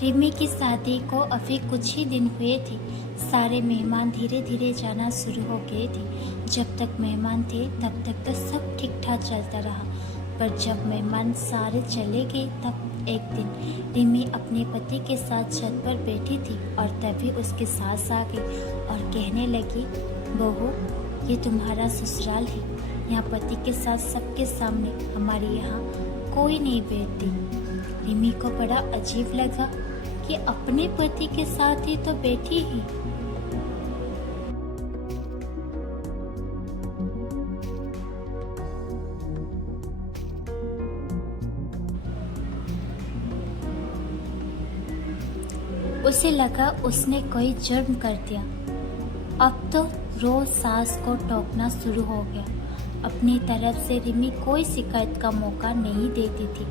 रिमी की शादी को अभी कुछ ही दिन हुए थे। सारे मेहमान धीरे धीरे जाना शुरू हो गए थे। जब तक मेहमान थे तब तक तो सब ठीक ठाक चलता रहा, पर जब मेहमान सारे चले गए तब एक दिन रिमी अपने पति के साथ छत पर बैठी थी और तभी उसकी सास आ गई और कहने लगी, बहू, ये तुम्हारा ससुराल है। यहाँ पति के साथ सबके सामने हमारे यहाँ कोई नहीं बैठती। रिमी को बड़ा अजीब लगा कि अपने पति के साथ ही तो बैठी ही। उसे लगा उसने कोई जुर्म कर दिया। अब तो रोज सास को टोकना शुरू हो गया। अपनी तरफ से रिमी कोई शिकायत का मौका नहीं देती थी,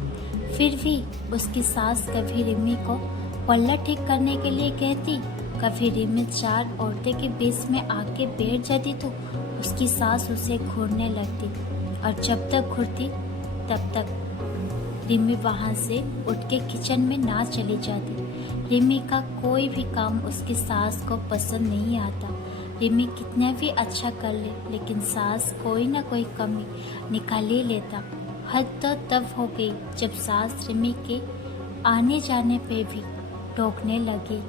फिर भी उसकी सास कभी रिमी को पल्ला ठीक करने के लिए कहती, कभी रिमी चार औरतें के बीच में आके बैठ जाती तो उसकी सास उसे घूरने लगती, और जब तक घूरती तब तक रिमी वहाँ से उठ के किचन में ना चली जाती। रिमी का कोई भी काम उसकी सास को पसंद नहीं आता। रिमी कितना भी अच्छा कर ले, लेकिन सास कोई ना कोई कमी निकाल ही लेता। हद तो तब हो गई जब सास रिमी के आने जाने पे भी टोकने लगी।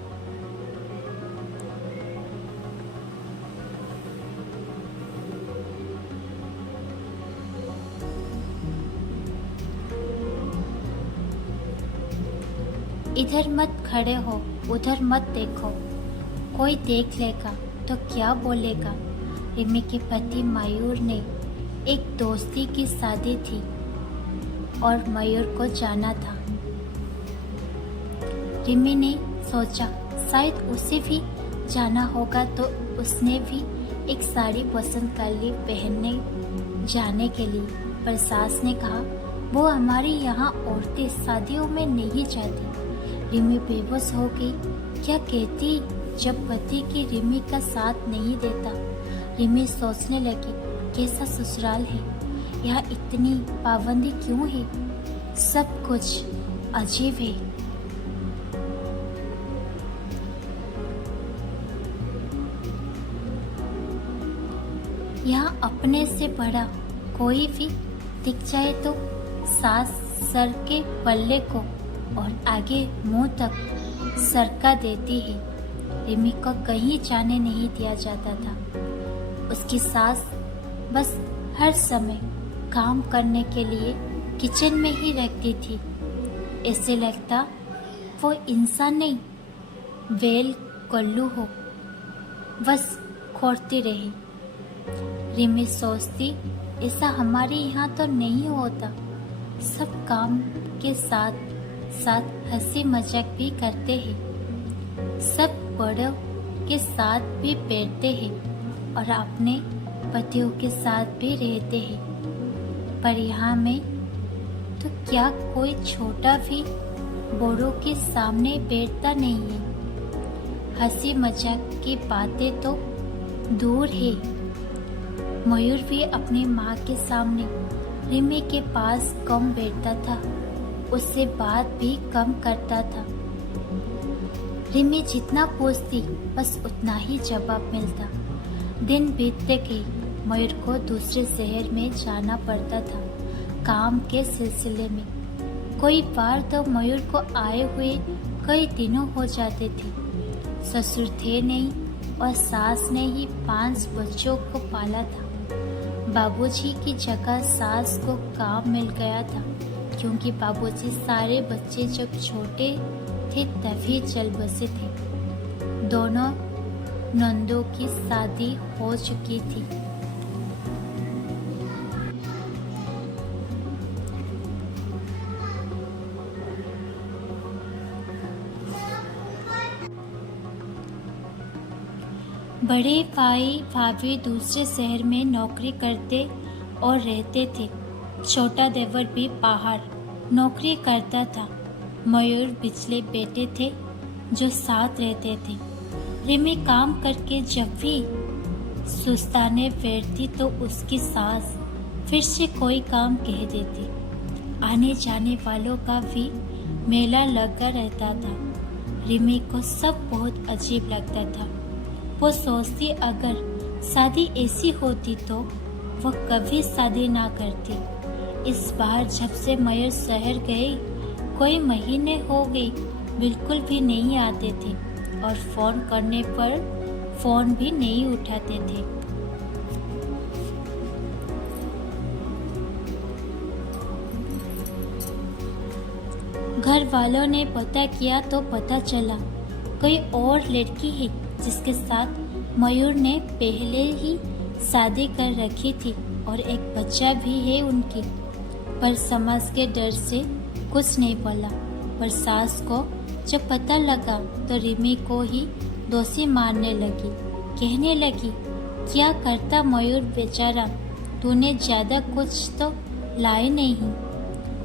इधर मत खड़े हो, उधर मत देखो, कोई देख लेगा तो क्या बोलेगा। रिमी के पति मयूर ने एक दोस्ती की शादी थी और मयूर को जाना था। रिमी ने सोचा शायद उसे भी जाना होगा, तो उसने भी एक साड़ी पसंद कर ली पहनने जाने के लिए। पर सास ने कहा, वो हमारे यहाँ औरतें शादियों में नहीं जाती। रिमी बेबस हो गई। क्या कहती जब पति की रिमी का साथ नहीं देता। रिमी सोचने लगी, कैसा ससुराल है, यहाँ इतनी पाबंदी क्यों है, सब कुछ अजीब है। यहाँ अपने से बड़ा कोई भी दिख जाए तो सास सर के पल्ले को और आगे मुंह तक सरका देती है। रिमी को कहीं जाने नहीं दिया जाता था। उसकी सास बस हर समय काम करने के लिए किचन में ही रखती थी। ऐसे लगता वो इंसान नहीं, वेल कोल्लू हो, बस खोरती रही। रिमी सोचती, ऐसा हमारे यहाँ तो नहीं होता। सब काम के साथ साथ हंसी मजाक भी करते हैं, सब बड़ों के साथ भी बैठते हैं और अपने पतियों के साथ भी रहते हैं। पर यहाँ में तो क्या कोई छोटा भी बड़ों के सामने बैठता नहीं है। हंसी मजाक की बातें तो दूर है। मयूर भी अपनी माँ के सामने रिमी के पास कम बैठता था, उससे बात भी कम करता था। रिमी जितना पूछती बस उतना ही जवाब मिलता। दिन बीतते गए, मयूर को दूसरे शहर में जाना पड़ता था काम के सिलसिले में। कोई बार तो मयूर को आए हुए कई दिनों हो जाते थे। ससुर थे नहीं और सास ने ही 5 बच्चों को पाला था। बाबूजी की जगह सास को काम मिल गया था, क्योंकि बाबूजी सारे बच्चे जब छोटे थे तभी चल बसे थे। दोनों नंदों की शादी हो चुकी थी। बड़े भाई भाभी दूसरे शहर में नौकरी करते और रहते थे। छोटा देवर भी बाहर नौकरी करता था। मयूर बिचले बेटे थे जो साथ रहते थे। रिमी काम करके जब भी सुस्ताने बैठती तो उसकी सास फिर से कोई काम कह देती। आने जाने वालों का भी मेला लगा रहता था। रिमी को सब बहुत अजीब लगता था। वो सोचती अगर शादी ऐसी होती तो वो कभी शादी ना करती। इस बार जब से मयूर शहर गए कोई महीने हो गए, बिल्कुल भी नहीं आते थे और फोन करने पर फोन भी नहीं उठाते थे। घर वालों ने पता किया तो पता चला कोई और लड़की है जिसके साथ मयूर ने पहले ही शादी कर रखी थी और एक बच्चा भी है उनकी। पर समाज के डर से कुछ नहीं बोला। पर सास को जब पता लगा तो रिमी को ही दोषी मानने लगी। कहने लगी, क्या करता मयूर बेचारा, तूने ज्यादा कुछ तो लाए नहीं।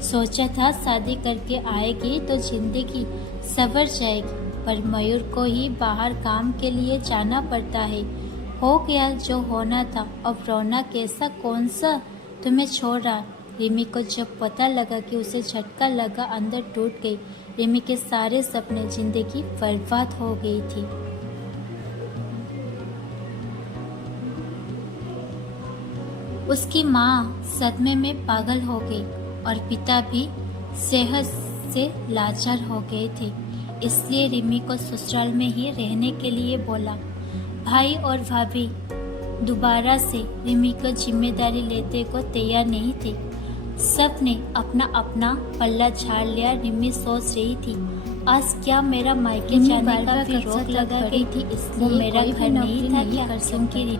सोचा था शादी करके आएगी तो जिंदगी संवर जाएगी, पर मयूर को ही बाहर काम के लिए जाना पड़ता है। हो गया जो होना था, अब रोना कैसा कौन सा तुम्हें छोड़ रहा। रिमी को जब पता लगा कि उसे झटका लगा, अंदर टूट गई। रिमी के सारे सपने, जिंदगी बर्बाद हो गई थी। उसकी माँ सदमे में पागल हो गई और पिता भी सेहत से लाचार हो गए थे। इसलिए रिमी को ससुराल में ही रहने के लिए बोला। भाई और भाभी दोबारा से रिमी को जिम्मेदारी लेते को तैयार नहीं थे। सब ने अपना अपना पल्ला झाड़ लिया। रिमी सोच रही थी, आज क्या मेरा मायके जाने का भी रोक लगा गई थी, इसलिए मेरा घर नहीं था क्या? क्योंकि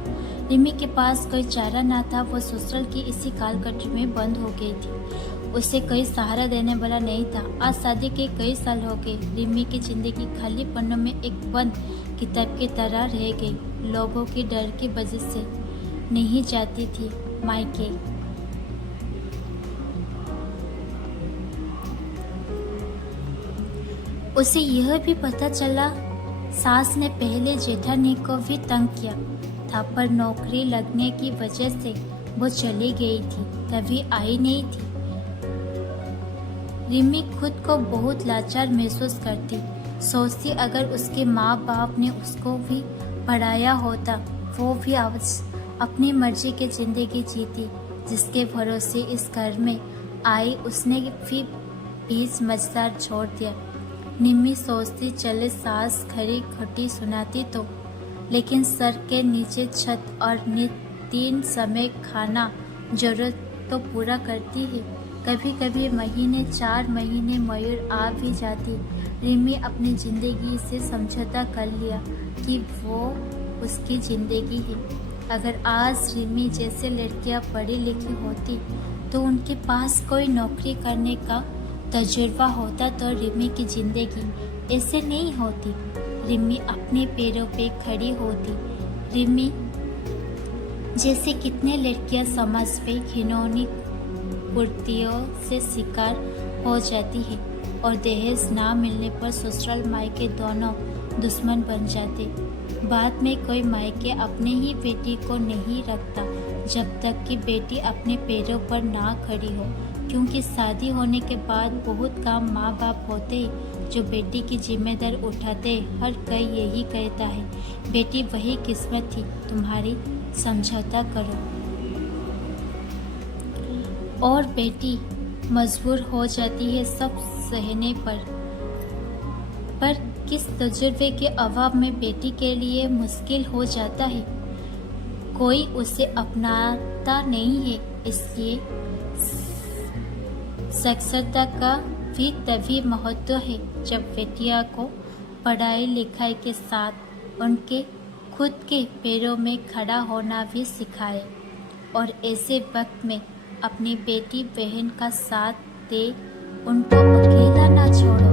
रिमी के पास कोई चारा ना था। वो ससुराल की इसी कालकट्री में बंद हो गई थी। उसे कोई सहारा देने वाला नहीं था। आज शादी के कई साल हो गए। रिमी की जिंदगी खाली पन्नों में एक बंद किताब की तरह रह गई। लोगों की डर की वजह से नहीं जाती थी मायके। उसे यह भी पता चला सास ने पहले जेठानी को भी तंग किया था, पर नौकरी लगने की वजह से वो चली गई थी, तभी आई नहीं थी। रिमी खुद को बहुत लाचार महसूस करती। सोचती अगर उसके माँ बाप ने उसको भी पढ़ाया होता, वो भी आज अपनी मर्जी की जिंदगी जीती। जिसके भरोसे इस घर में आई उसने भी बीच मझदार छोड़ दिया। निम्मी सोचती चले सास खरी खटी सुनाती तो, लेकिन सर के नीचे छत और तीन समय खाना जरूरत तो पूरा करती है। कभी कभी महीने 4 महीने मयूर आ भी जाती। रिमी अपनी जिंदगी से समझौता कर लिया कि वो उसकी जिंदगी है। अगर आज रिमी जैसे लड़कियां पढ़ी लिखी होती तो उनके पास कोई नौकरी करने का तजुर्बा होता तो रिमी की जिंदगी ऐसे नहीं होती। रिमी अपने पैरों पे खड़ी होती। रिमी जैसे कितने लड़कियां समाज पे घिनौनी कुर्तियों से शिकार हो जाती है और दहेज ना मिलने पर ससुराल मायके दोनों दुश्मन बन जाते। बाद में कोई मायके अपने ही बेटी को नहीं रखता जब तक कि बेटी अपने पैरों पर ना खड़ी हो, क्योंकि शादी होने के बाद बहुत काम माँ बाप होते जो बेटी की जिम्मेदारी उठाते। हर कोई यही कहता है, बेटी वही किस्मत थी तुम्हारी, समझौता करो। और बेटी मजबूर हो जाती है सब सहने पर किस तजुर्बे के अभाव में बेटी के लिए मुश्किल हो जाता है। कोई उसे अपनाता नहीं है। इसलिए साक्षरता का भी तभी महत्व है जब बेटिया को पढ़ाई लिखाई के साथ उनके खुद के पैरों में खड़ा होना भी सिखाए। और ऐसे वक्त में अपनी बेटी बहन का साथ दे, उनको अकेला ना छोड़ो।